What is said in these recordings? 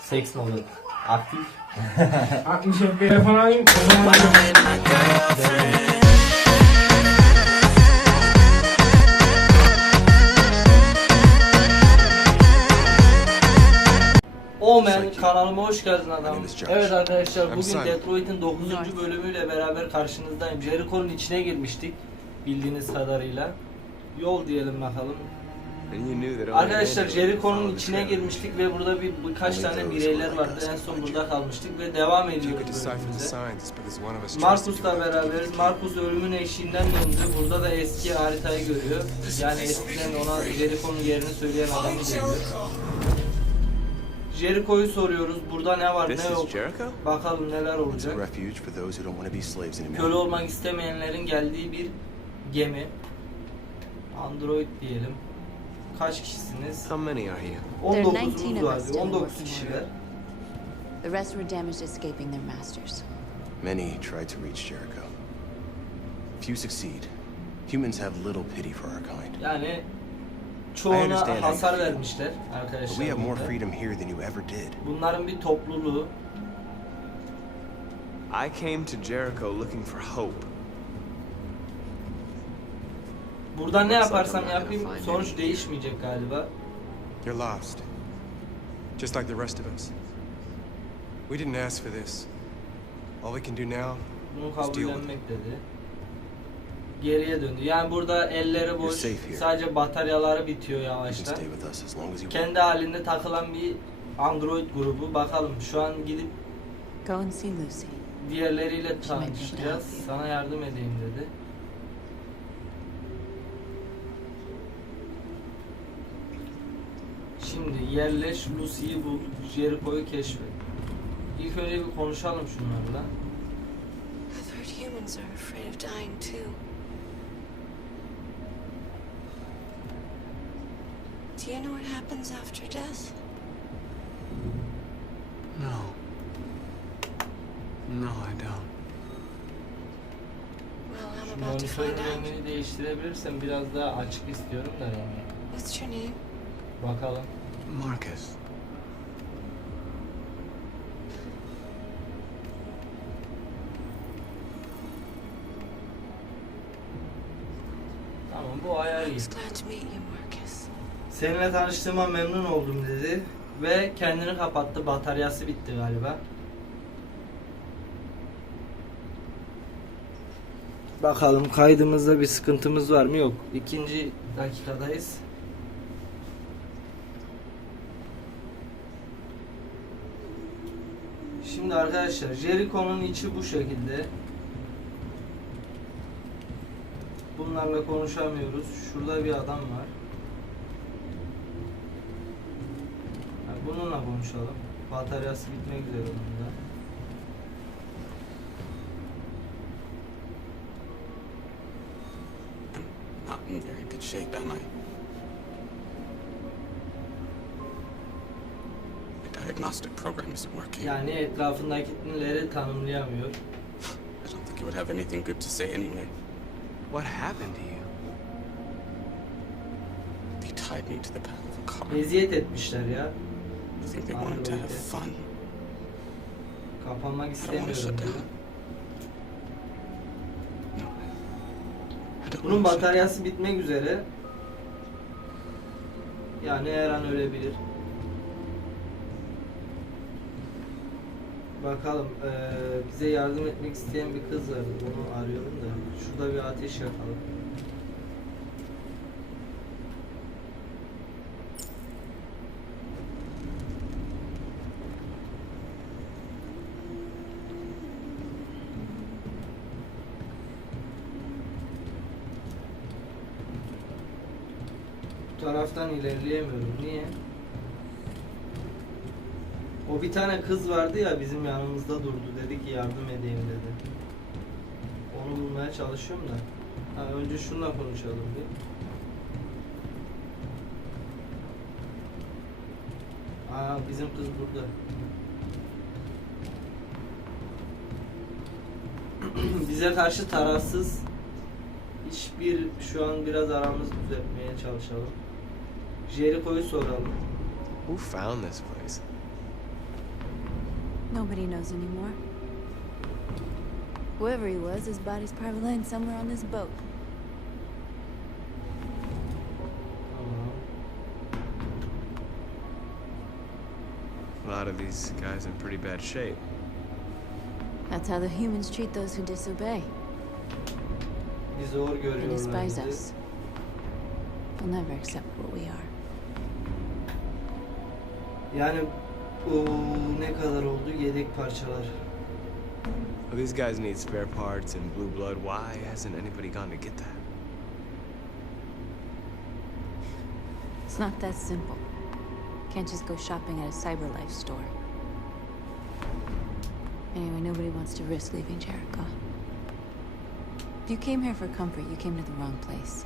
Seks modu. Aktif. 60 FPS falan alayım. O zaman Omen kanalıma hoş geldin adam. Evet arkadaşlar bugün. Detroit'in 9. bölümüyle beraber karşınızdayım. Jericho'nun içine girmiştik bildiğiniz kadarıyla. Yol diyelim bakalım. Arkadaşlar Jericho'nun içine girmiştik ve burada bir birkaç tane bireyler vardı. En son burada kalmıştık ve devam ediyoruz Markus'la beraberiz. Markus ölümün eşiğinden döndü. Burada da eski haritayı görüyor. Yani eskiden ona Jericho'nun yerini söyleyen adamı görüyor. Jericho'yu soruyoruz. Burada ne var This ne yok. is Jericho? Bakalım neler It's a olacak. refuge for those who don't want to be slaves Köle olmak istemeyenlerin geldiği bir gemi. Android diyelim. Kaç kişisiniz? How many are you? There are 19 19'umuz of var. us still 19 working kişiler. The rest were damaged escaping their masters. Many tried to reach Jericho. Few succeed. Humans have little pity for our kind. Yani I çoğuna understand you hasar feel. vermişler But arkadaşlar. we have more burada. freedom here than you ever did. Bunların bir topluluğu. I came to Jericho looking for hope. Burada ne yaparsam yapayım sonuç değişmeyecek galiba. You're lost. Just like the rest of us. We didn't ask for this. All we can do now Bunu Let's deal with kabullenmek dedi. Geriye döndü. Yani burada elleri boş. Sadece bataryaları bitiyor yavaştan. Kendi halinde takılan bir Android grubu. Bakalım şu an gidip Go and see Lucy. diğerleriyle tanışacağız. Sana yardım edeyim dedi. Şimdi yerleş, Lucy'yi bul, Jericho'yu keşfet. İlk önce bir konuşalım şunlarla. I've heard humans are afraid of dying too. Do you know what happens after death? No. No, I don't. Well, I'm about to find monitörün out. rengini değiştirebilirsem biraz daha açık istiyorum da rengi. What's your name? Bakalım. Marcus. Tamam bu ayar I iyi. was glad to meet you, Marcus. Seninle tanıştığıma memnun oldum dedi. Ve kendini kapattı. Bataryası bitti galiba. Bakalım kaydımızda bir sıkıntımız var mı? Yok. İkinci dakikadayız. Şimdi arkadaşlar Jericho'nun içi bu şekilde. Bunlarla konuşamıyoruz. Şurada bir adam var. Bununla konuşalım. Bataryası bitmek üzere onun da. Not in very good shape, am I? Diagnostic program isn't working. Yani etrafındakileri tanımlayamıyor. I don't think you would have anything good to say anyway. What happened to you? They tied me to the back of a car. Eziyet etmişler ya. I think they wanted to have fun. Kapanmak istemiyorum. Bunun bataryası bitmek üzere. Yani her an ölebilir. Bakalım eee, bize yardım etmek isteyen bir kız vardı. Onu arıyorum da. Şurada bir ateş yakalım. Bu taraftan ilerleyemiyorum. Niye? O bir tane kız vardı ya bizim yanımızda durdu. Dedi ki yardım edeyim dedi. Onu bulmaya çalışıyorum da. Ha, önce şununla konuşalım bir. Aa bizim kız burada. Bize karşı tarafsız hiçbir şu an biraz aramız düzeltmeye çalışalım. Jericho'yu soralım. Who found this place? Nobody knows anymore. Whoever he was, his body's probably laying somewhere on this boat. A lot of these guys in pretty bad shape. That's how the humans treat those who disobey. They despise us. They'll never accept what we are. Yani o ne kadar oldu yedek parçalar. Well, these guys need spare parts and blue blood. Why hasn't anybody gone to get that? It's not that simple. Can't just go shopping at a CyberLife store. Anyway, nobody wants to risk leaving Jericho. If you came here for comfort, you came to the wrong place.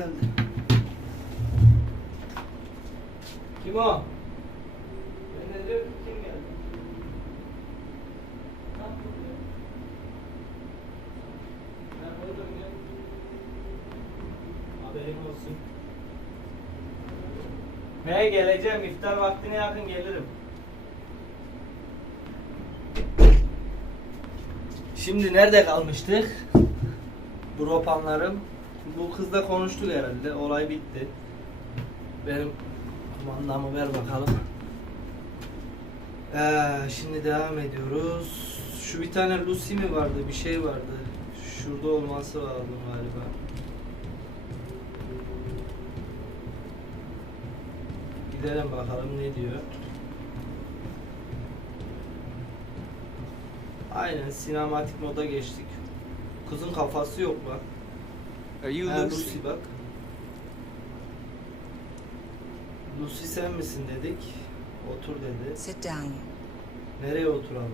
Geldi. Kim o? Ben de diyorum ki kim geldi? Ben buradayım ya. Haberin olsun. He geleceğim. İftar vaktine yakın gelirim. Şimdi nerede kalmıştık? Bu ropanlarım. Bu kızla konuştuk herhalde. Olay bitti. Benim kumandamı ver bakalım. Ee, şimdi devam ediyoruz. Şu bir tane Lucy mi vardı? Bir şey vardı. Şurada olması lazım galiba. Gidelim bakalım ne diyor. Aynen sinematik moda geçtik. Kızın kafası yok bak. Are you Ha, Lucy? Lucy bak. Lucy sen misin dedik. Otur dedi. Sit down. Nereye oturalım?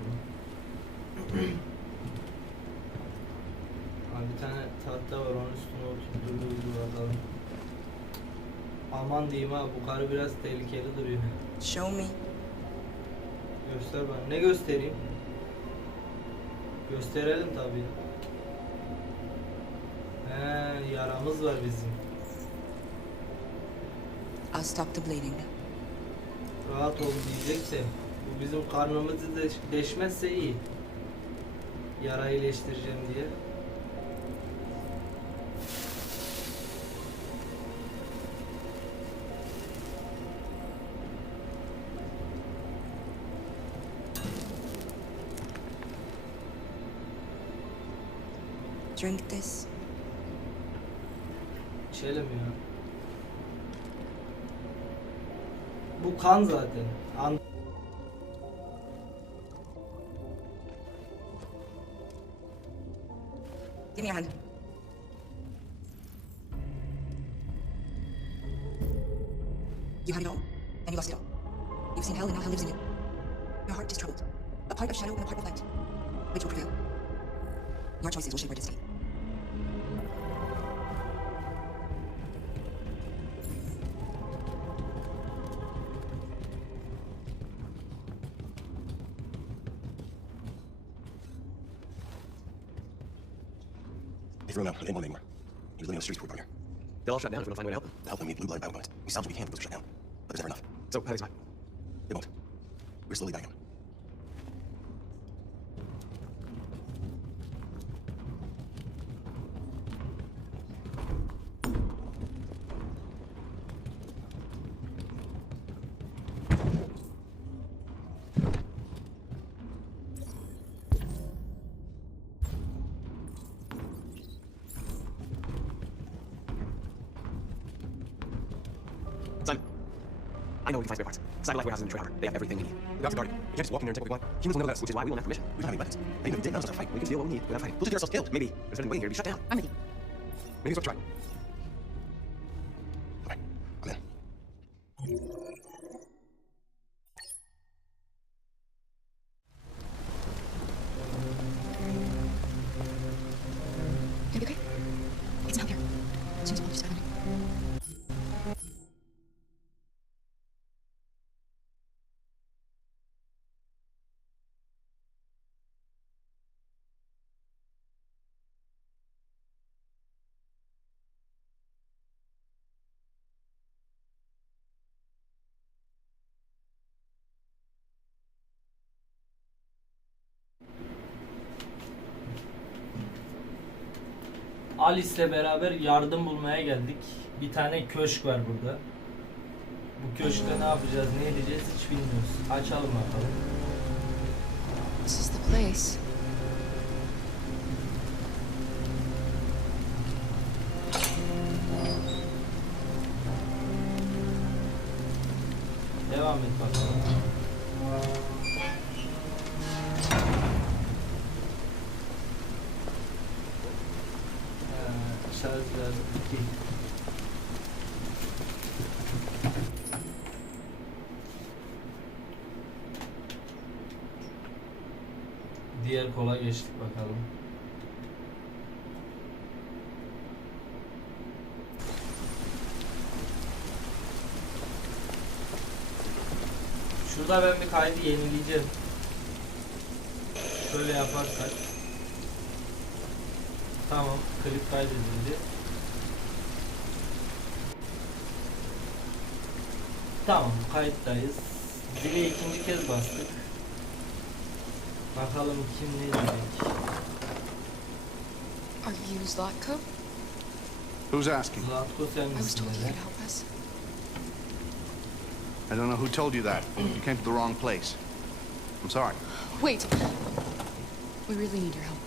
Ha, bir tane tahta var onun üstüne oturduğumuz bakalım. Aman diyeyim ha bu karı biraz tehlikeli duruyor. Show me. Göster bana. Ne göstereyim? Gösterelim tabii. He, yaramız var bizim. I'll stop the bleeding. Rahat ol diyecek de bu bizim karnımızı deş, deşmezse iyi. Yara iyileştireceğim diye. Drink this. İçelim ya. Bu kan zaten. They threw him out. They didn't want him anymore. He was living on the streets got here. They'll all shut down if we don't find a way to help them. To help them, we need blue blood and bioweapons. We salvage what we can, but those shut down. But there's never enough. So, how do they survive? They won't. We're slowly dying out. Cyberlife warehouses in Detroit Harbor. They have everything we need. We got the guardian. We can't just walk in there and take what we want. Humans will never let us, which is why we won't have permission. We don't have any weapons. And even if we did, none of us are fighting. We can steal what we need without fighting. We'll just get ourselves killed. Maybe. But instead of waiting here, to be shut down. I'm with you. Maybe it's worth a try. Okay, I'm in. Alice'le beraber yardım bulmaya geldik. Bir tane köşk var burada. Bu köşkte ne yapacağız, ne edeceğiz hiç bilmiyoruz. Açalım bakalım. This is the place. Diğer kola geçtik bakalım. Şurada ben bir kaydı yenileyeceğim. Şöyle yaparsak. Tamam, klip kaydedildi. Tamam, kayıttayız. Zile ikinci kez bastık. Bakalım kim ne diyecek. Are you Zlatko? Who's asking? Zlatko sen I was misin told you dedi. could help us. I don't know who told you that. You came to the wrong place. I'm sorry. Wait! We really need your help.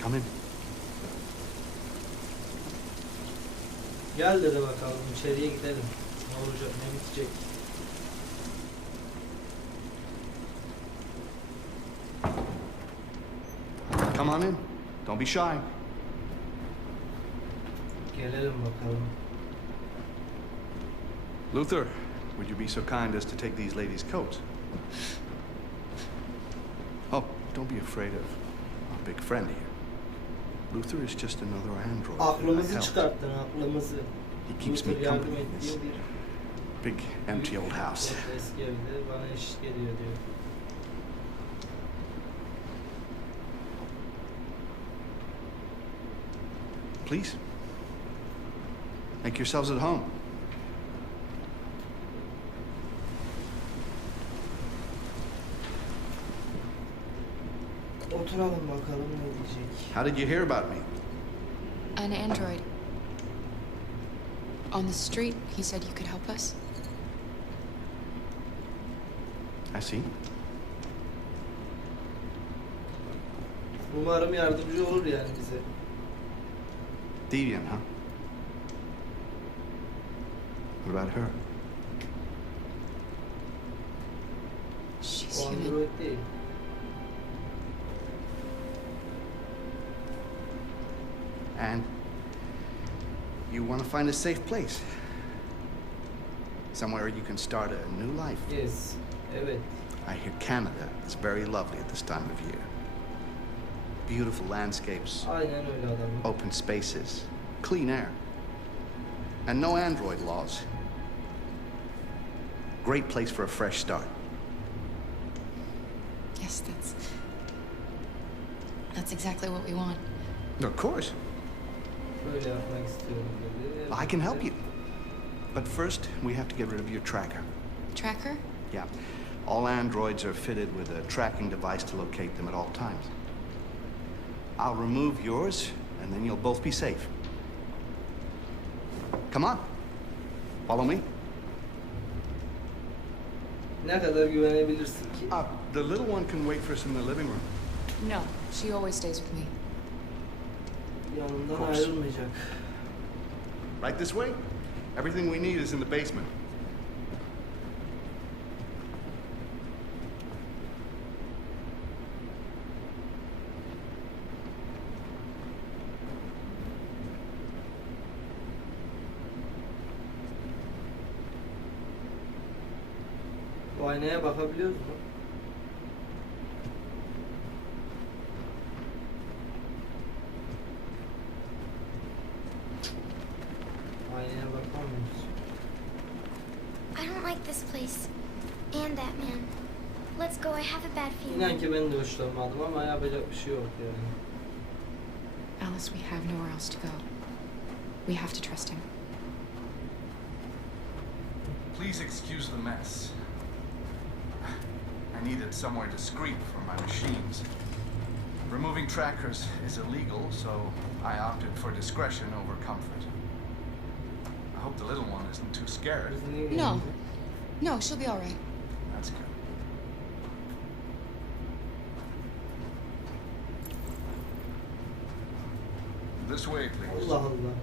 Come in. Gel dedi bakalım içeriye gidelim. Ne olacak ne bitecek. Come on in. Don't be shy. Gelelim bakalım. Luther, would you be so kind as to take these ladies' coats? Oh, don't be afraid of our big friend here. Luther is just another android. Aklımızı çıkarttın aklımızı. He keeps me company in this big empty old house. Çok Eski evde bana eşlik ediyor diyor. Please. Make yourselves at home. Oturalım bakalım ne diyecek. How did you hear about me? An android. On the street, he said you could help us. I see. Umarım yardımcı olur yani bize. Deviant, huh? What about her? She's human. And you want to find a safe place. Somewhere you can start a new life. Yes. Evet. I hear Canada is very lovely at this time of year. Beautiful landscapes, Aynen öyle adamım. open spaces, clean air, and no android laws. Great place for a fresh start. Yes, that's. That's exactly what we want. Of course, I can help you. But first, we have to get rid of your tracker. Tracker? Yeah. All androids are fitted with a tracking device to locate them at all times. I'll remove yours, and then you'll both be safe. Come on. Follow me. Ne kadar güvenebilirsin ki? Uh, the little one can wait for us in the living room. No, she always stays with me. Yanından course. ayrılmayacak. Right this way? Everything we need is in the basement. Bu aynaya bakabiliyoruz mu? Aynaya bakamıyoruz. I don't like this place. And that man. Let's go, I have a bad feeling. İnan ki ben de hoşlanmadım ama yapacak bir şey yok yani. Alice, we have nowhere else to go. We have to trust him. Please excuse the mess. I needed somewhere discreet for my machines. Removing trackers is illegal, so I opted for discretion over comfort. I hope the little one isn't too scared. No. No, she'll be all right. That's good. This way, please. Allah Allah.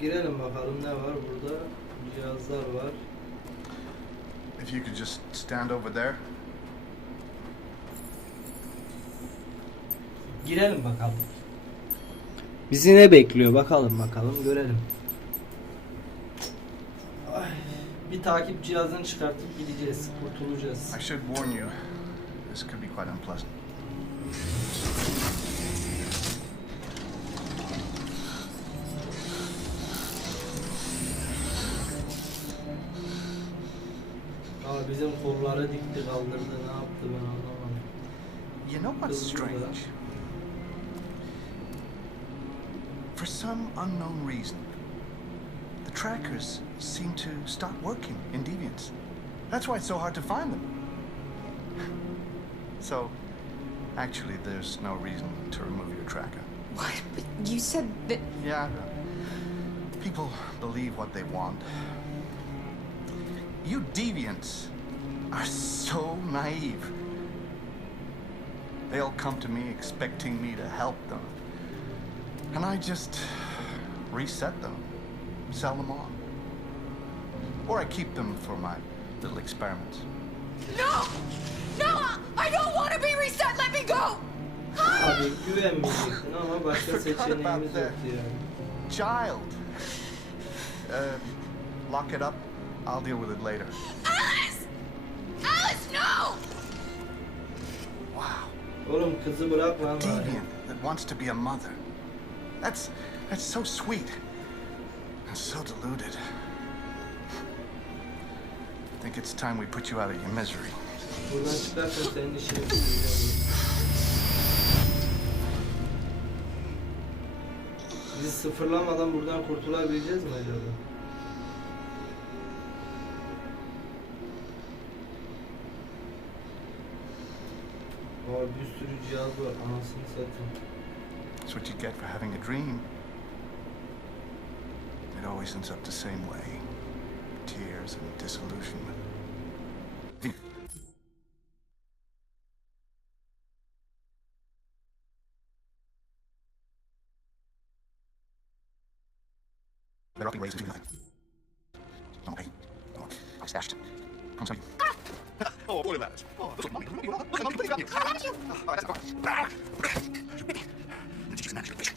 Girelim bakalım ne var burada. Cihazlar var. If you could just stand over there. Girelim bakalım. Bizi ne bekliyor bakalım bakalım görelim. Ay, bir takip cihazını çıkartıp gideceğiz, kurtulacağız. I should warn you, this could be quite unpleasant. Aa, bizim kolları dikti kaldırdı ne yaptı ben anlamadım. You know what's strange? For some unknown reason, the trackers seem to stop working in Deviants. That's why it's so hard to find them. So, actually, there's no reason to remove your tracker. What? But you said that. Yeah, people believe what they want. You deviants are so naive. They'll come to me expecting me to help them. And I just reset them, sell them on. Or I keep them for my little experiments. No! No! I don't want to be reset! Let me go! Abi güvenmeyecektin ama başka I forgot seçeneğimiz about yoktu that. yani. Child! Uh, lock it up. I'll deal with it later. Alice! Alice, no! Wow. Oğlum kızı bırak lan deviant that wants to be a mother. That's that's so sweet and so deluded. I think it's time we put you out of your misery. Bizi sıfırlamadan buradan kurtulabileceğiz mi acaba? Bir sürü cihaz var anasını satayım. That's what you get for having a dream. It always ends up the same way. Tears and disillusionment. There are ways to do nothing. Okay. Oh, I stashed. I'm sorry. Oh, what about oh, it? Oh, look at mommy. Look at mommy. Look at mommy. That's fine. She's an actual bitch. We can do it. Help messages.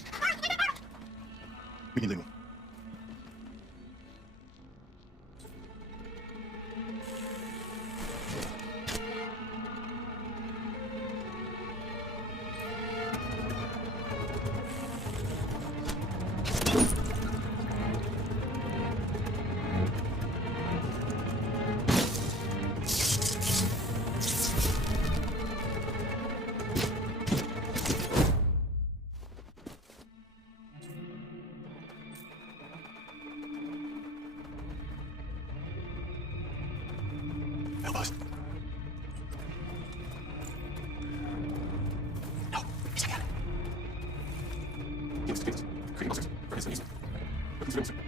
We can leave. Creating monsters for his amusement. But these monsters, he keeps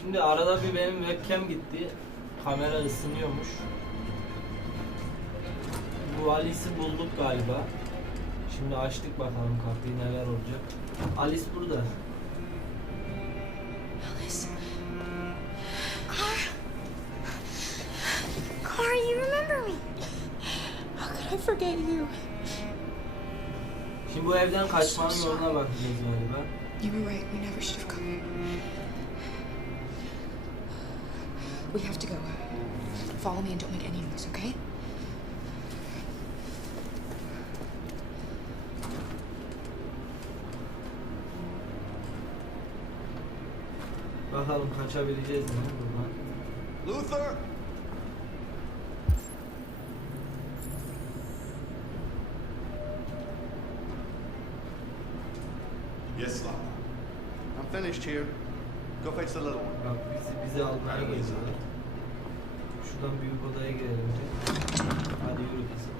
Şimdi arada bir benim webcam gitti. Kamera ısınıyormuş. Bu Alice'i bulduk galiba. Şimdi açtık bakalım kapıyı neler olacak. Alice burada. Alice. Car. Car, you remember me? How could I forget you? Şimdi bu evden kaçmanın yoluna bakacağız galiba. You were right. We never should have come. We have to go. Follow me and don't make any noise, okay? Bakalım kaçabileceğiz mi buradan? Luther! Yes, Lord. I'm finished here. Go fetch the little one. Bak bizi, bizi almaya geliyorlar. Şuradan büyük odaya girelim. Hadi yürü kızım.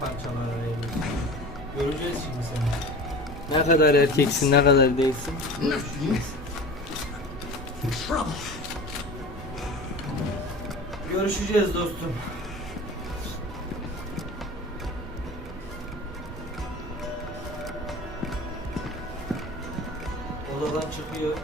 Parçalara ayırıyorsun? Göreceğiz şimdi seni. Ne kadar erkeksin, ne kadar değilsin. Görüşeceğiz dostum. Odadan çıkıyor.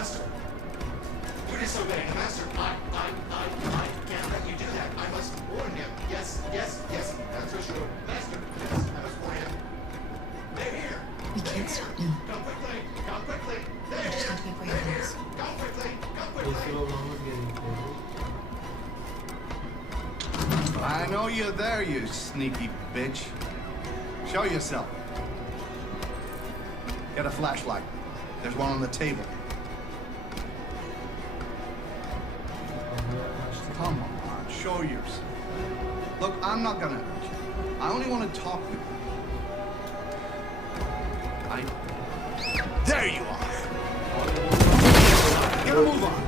Master. You're disobeying the master. I, I, I, I can't let you do that. I must warn him. Yes, yes, yes. That's for sure. Master, yes, I must warn him. They're here. We can't stop now. Come quickly. Come quickly. I They're just here. have to make way for this. Come quickly. Come Cesur quickly. olmamız gerekiyor. I know you're there, you sneaky bitch. Show yourself. Get a flashlight. There's one on the table. Show yourself. Look, I'm not gonna hurt you. I only want to talk with you. I. There you are. Get a move on.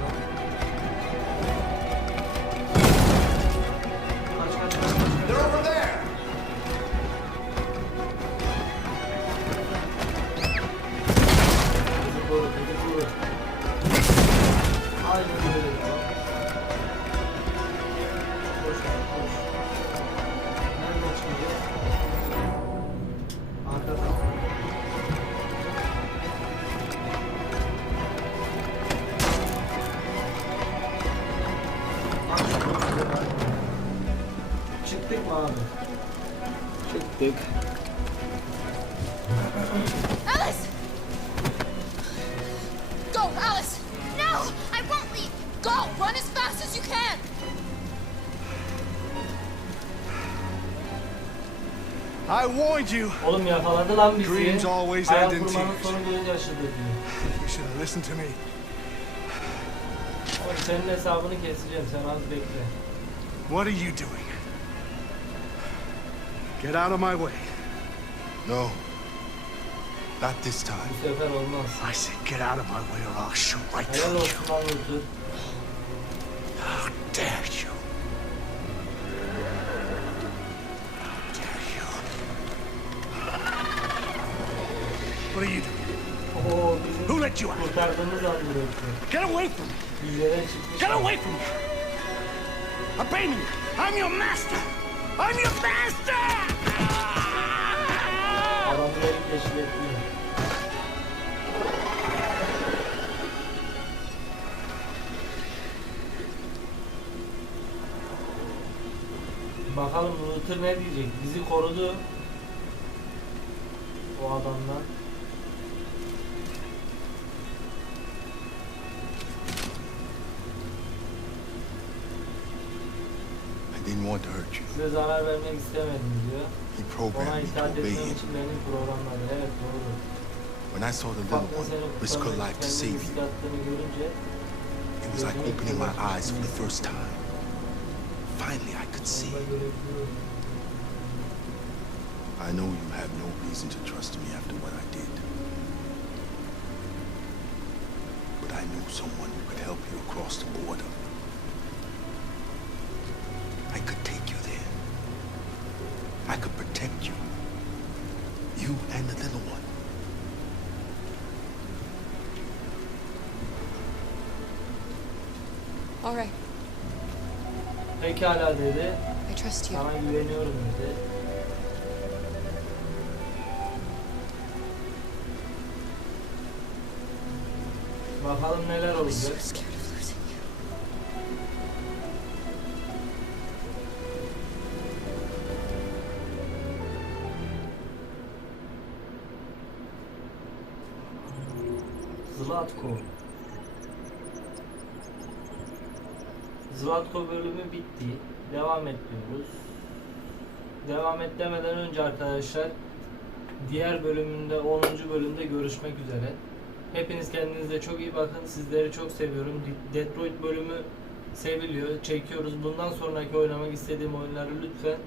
You. Oğlum yakaladı lan bizi. Dreams always end in tears. sonu gözyaşıdır diyor. You should have listened to me. Oğlum senin hesabını keseceğim sen az bekle. What are you doing? Get out of my way. No. Not this time. Bu sefer olmaz. I said get out of my way or I'll shoot right Helal through you. olsun lan Luther. How dare you? You out? Get away from me! Get away from me! Obey me! I'm your master! I'm your master! Bakalım Luther ne diyecek? Bizi korudu. O adamdan. Didn't want to hurt you. Size zarar vermek istemedim diyor. He Ona programmed me to itaat obey etmem him. için beni programladı. Evet doğru. When I saw the little seni one risk her kurtarmak life to save riske you, attığını görünce it was like opening my eyes for the first time. Finally, I could see. görebiliyorum. I know you have no reason to trust me after what I did. But I knew someone who could help you across the border. I could protect you. You and the little one. All right, Pekala dedi. I trust you. Sana güveniyorum dedi. Bakalım neler olacak. Zlatko bölümü bitti. Devam et. Devam et demeden önce arkadaşlar diğer bölümünde 10. bölümde görüşmek üzere. Hepiniz kendinize çok iyi bakın. Sizleri çok seviyorum. De- Detroit bölümü seviliyor. Çekiyoruz. Bundan sonraki oynamak istediğim oyunları lütfen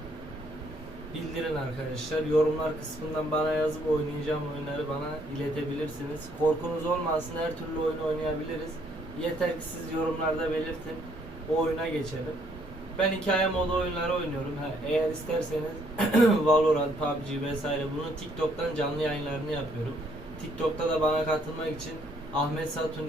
bildirin arkadaşlar. Yorumlar kısmından bana yazıp oynayacağım oyunları bana iletebilirsiniz. Korkunuz olmasın her türlü oyunu oynayabiliriz. Yeter ki siz yorumlarda belirtin. O oyuna geçelim. Ben hikaye modu oyunları oynuyorum. Ha, eğer isterseniz Valorant, PUBG vesaire bunun TikTok'tan canlı yayınlarını yapıyorum. TikTok'ta da bana katılmak için Ahmet Satun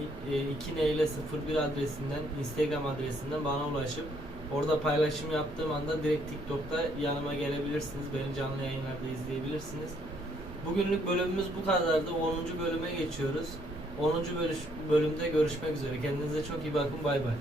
2 n ile 01 adresinden Instagram adresinden bana ulaşıp orada paylaşım yaptığım anda direkt TikTok'ta yanıma gelebilirsiniz. Beni canlı yayınlarda izleyebilirsiniz. Bugünlük bölümümüz bu kadardı. 10. bölüme geçiyoruz. 10. bölüş- bölümde görüşmek üzere. Kendinize çok iyi bakın. Bay bay.